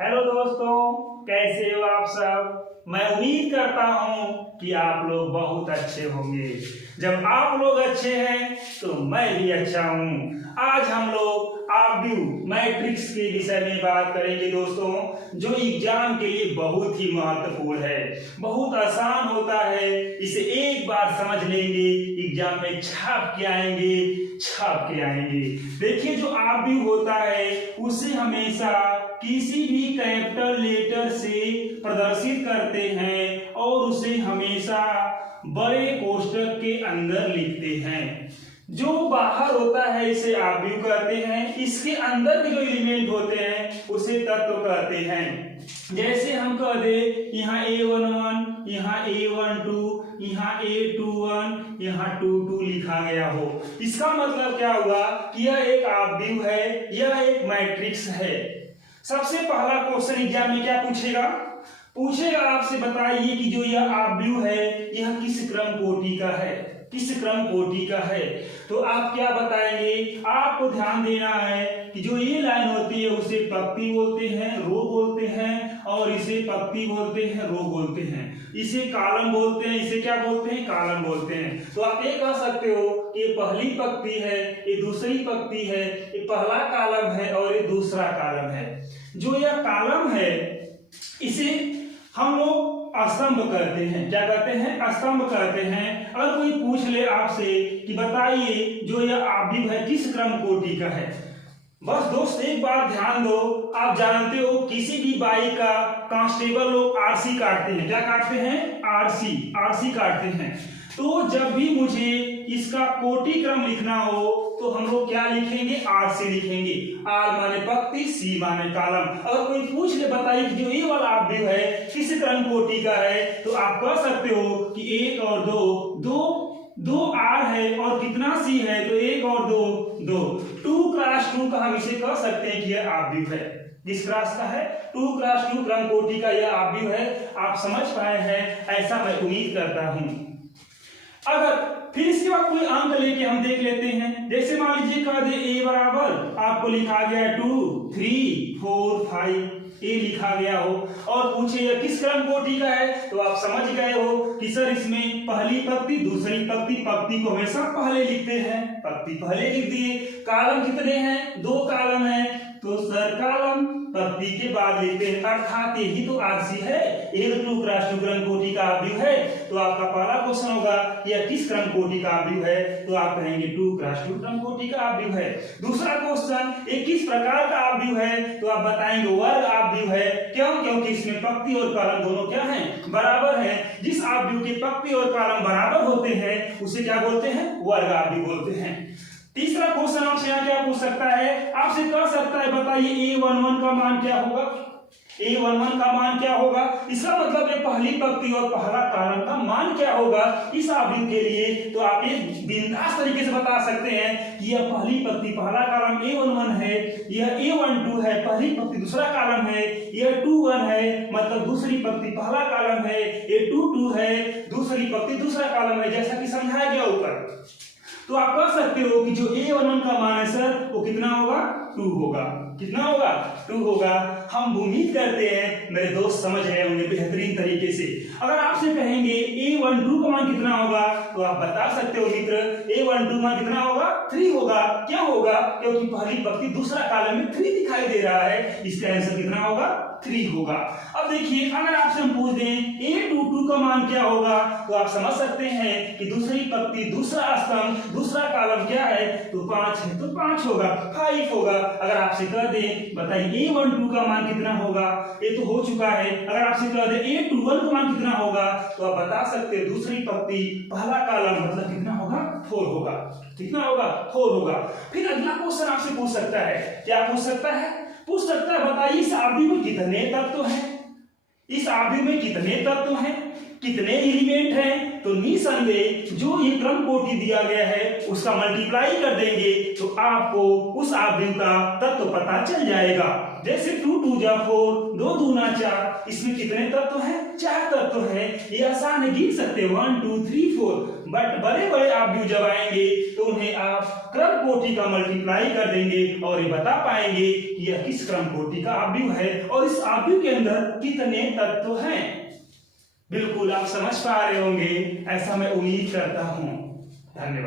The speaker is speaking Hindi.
हेलो दोस्तों, कैसे हो आप सब। मैं उम्मीद करता हूँ कि आप लोग बहुत अच्छे होंगे। जब आप लोग अच्छे हैं तो मैं भी अच्छा हूँ। आज हम लोग आब्यू मैट्रिक्स के विषय में बात करेंगे दोस्तों, जो एग्जाम के लिए बहुत ही महत्वपूर्ण है। बहुत आसान होता है, इसे एक बार समझ लेंगे एग्जाम में छाप के आएंगे। देखिए, जो आब्यू होता है उसे हमेशा किसी भी कैपिटल लेटर से प्रदर्शित करते हैं और उसे हमेशा बड़े कोष्ठक के अंदर लिखते हैं। जो बाहर होता है इसे आब्यू कहते हैं, इसके अंदर के जो एलिमेंट होते हैं उसे तत्व कहते हैं। जैसे हम कह दे यहाँ A11, यहाँ A12, यहाँ A21, यहाँ 22 लिखा गया हो, इसका मतलब क्या हुआ कि यह एक आब्यू है, यह एक मैट्रिक्स है। सबसे पहला क्वेश्चन एग्जाम में क्या पूछेगा आपसे, बताइए कि जो यह आब्यू है यह किस क्रम कोटि का है। तो आप क्या बताएंगे, आपको ध्यान देना है कि जो ये लाइन होती है उसे पंक्ति बोलते हैं, रो बोलते हैं, और इसे पंक्ति बोलते हैं, रो बोलते हैं। इसे कॉलम बोलते हैं, इसे क्या बोलते हैं, कॉलम बोलते हैं। तो आप ये कह सकते हो कि ये पहली पंक्ति है, ये दूसरी पंक्ति है, ये पहला कॉलम है और ये दूसरा कॉलम है। जो यह कॉलम है इसे हम लोग स्तंभ कहते हैं। क्या कहते हैं, स्तंभ कहते हैं। अगर कोई पूछ ले आपसे कि बताइए जो यह आब्यू है किस क्रम कोटि का है, बस दोस्त एक बात ध्यान दो, आप जानते हो किसी भी बाई का कांस्टेबल लोग आरसी काटते हैं। क्या काटते हैं, आरसी काटते हैं। तो जब भी मुझे इसका कोटि क्रम लिखना हो तो हम लोग क्या लिखेंगे, आरसी लिखेंगे। आर माने पंक्ति, सी माने कॉलम। अगर कोई पूछ ले बताइए कि जो ये वाला आब्यू है किस क्रम कोटि का है, तो आप कह सकते हो कि 1 और 2 आर है और कितना सी है, तो 1 और 2 2x2 का हम इसे कह सकते हैं कि यह आब्यू है। जिस क्रॉस का है 2x2 क्रम कोटि का यह आब्यू है। आप समझ पाए हैं, ऐसा मैं उम्मीद करता हूं। अगर फिर इसके बाद कोई अंक लेके हम देख लेते हैं। जैसे मान लीजिए कह दे a बराबर आपको लिखा गया 2 3 4 5 ए लिखा गया हो और पूछे यह किस क्रम कोटि का है, तो आप समझ गए हो कि सर इसमें पहली पंक्ति दूसरी पंक्ति को हमेशा पहले लिखते हैं, पंक्ति पहले लिख दिए। कॉलम कितने हैं, 2 कॉलम है, तो सर कॉलम पंक्ति के बाद लिखते हैं, अर्थात यही तो आरसी है, 2x2 क्रम कोटि का आब्यू है। तो आपका पहला क्वेश्चन होगा यह किस क्रम कोटि का आब्यू है, तो आप कहेंगे 2x2 क्रम कोटि का आब्यू है। दूसरा क्वेश्चन ये किस प्रकार का आब्यू है, तो आप बताएंगे वर्ग आब्यू है। क्यों, क्योंकि इसमें पंक्ति और कॉलम दोनों क्या हैं, बराबर हैं। जिस आब्यू की पंक्ति और कॉलम बराबर होते हैं उसे क्या बोलते हैं, वर्ग आब्यू बोलते हैं। तीसरा क्वेश्चन आपसे यहाँ क्या पूछ सकता है, आपसे कह सकता है बताइए A11 का मान क्या होगा, A11 का मान क्या होगा। इसका मतलब है पहली पंक्ति और पहला कॉलम का मान क्या होगा इस आब्यू के लिए। तो आप ये बिंदास तरीके से बता सकते हैं कि यह पहली पंक्ति पहला कॉलम A11 है, यह A12 है पहली पंक्ति दूसरा कॉलम है, यह 21 है मतलब दूसरी पंक्ति पहला कॉलम है, ये 22 है दूसरी पंक्ति दूसरा कॉलम है, जैसा कि समझाया गया ऊपर। तो आप कह सकते हो कि जो A11 का मान है सर वो कितना होगा, 2 होगा। कितना होगा, 2 होगा। हम उम्मीद करते हैं मेरे दोस्त समझ रहे होंगे बेहतरीन तरीके से। अगर आपसे कहेंगे A12 का मान कितना होगा, तो आप बता सकते हो मित्र A12 मान कितना होगा, 3 होगा। क्या होगा, क्योंकि पहली पंक्ति दूसरा कॉलम में 3 दिखाई दे रहा है, इसका आंसर कितना होगा, 3 होगा। अब देखिए अगर आपसे हम पूछ दें A22 का मान क्या होगा, तो आप समझ सकते हैं कि दूसरी पंक्ति दूसरा स्तंभ दूसरा कॉलम क्या है, तो 5 है, तो 5 होगा, 5 होगा। अगर आपसे कह दे बताइए A12 का मान कितना होगा, ये तो हो चुका है। अगर आपसे कह दे A21 का मान कितना होगा, तो आप बता सकते हैं दूसरी पंक्ति पहला कॉलम मतलब कितना होगा, 4 होगा। कितना होगा, 4 होगा। फिर अगला क्वेश्चन आपसे पूछ सकता है, क्या पूछ सकता है, बताइए इस आब्यू में कितने तत्व हैं, इस आब्यू में कितने तत्व हैं, कितने एलिमेंट हैं। तो निसंदेह जो ये क्रम कोटि दिया गया है उसका मल्टीप्लाई कर देंगे तो आपको उस आव्यूह का तत्व पता चल जाएगा। जैसे 2 2 जा 4, 2 दूना 4, इसमें कितने तत्व हैं? 4 तत्व हैं। ये आसान है, गिन सकते हो 1 2 3 4। बट बड़े बड़े आव्यूह जब आएंगे तो उन्हें आप क्रम कोटि का मल्टीप्लाई कर देंगे और ये बता पाएंगे कि यह किस क्रम कोटि का आव्यूह है और इस आव्यूह के अंदर कितने तत्व हैं। बिल्कुल आप समझ पा रहे होंगे, ऐसा मैं उम्मीद करता हूं। धन्यवाद।